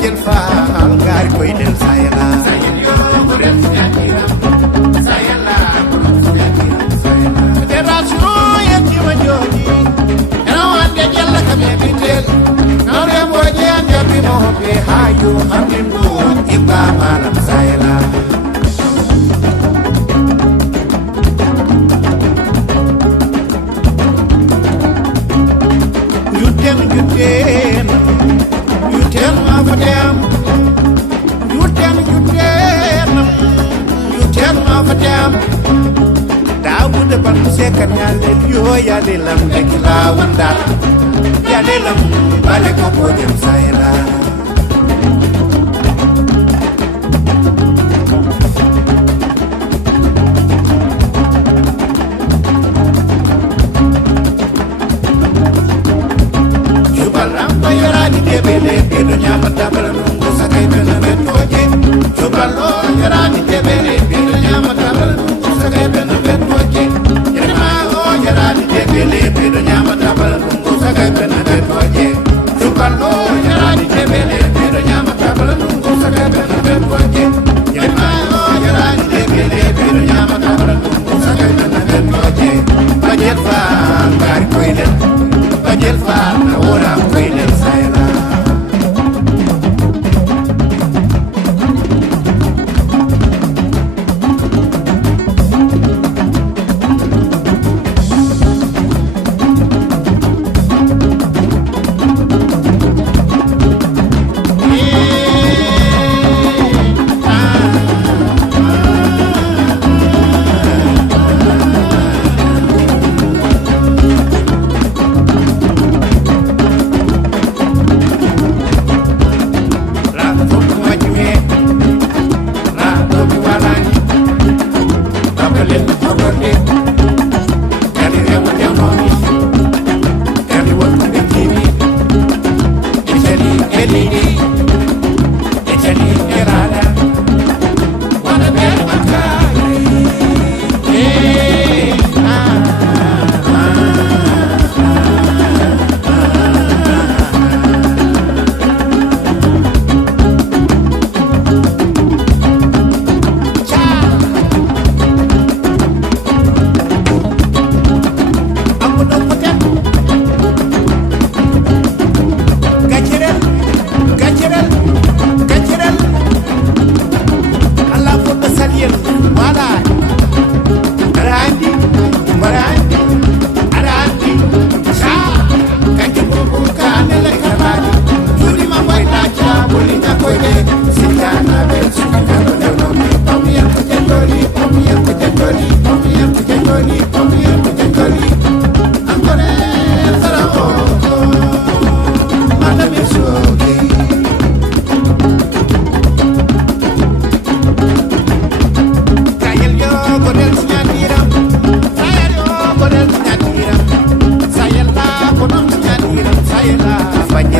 bajel faal gaari koy del sayela sayel yo gorel ñatira sayela sayela federation yetima jodi ena wande jella kame bitel nawre boje ande mo be hayu hamindu ibba malam sayela yuten ma fatem yuten ma fatem Daouda ban sekan yale yo yale lam de la wanda yale lam bale ko ko dem sayela Bele bele nyama tabala nungu sakai bele betoje Chubalo yarani bele bele nyama tabala nungu sakai bele betoje Yerma o yarani bele bele nyama tabala nungu sakai bele betoje Chubalo yarani bele bele nyama tabala nungu sakai bele betoje Yerma o yarani bele bele nyama tabala nungu sakai bele betoje Bajel fa ngari koile Bajel fa na ora koile sayla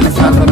Sayela,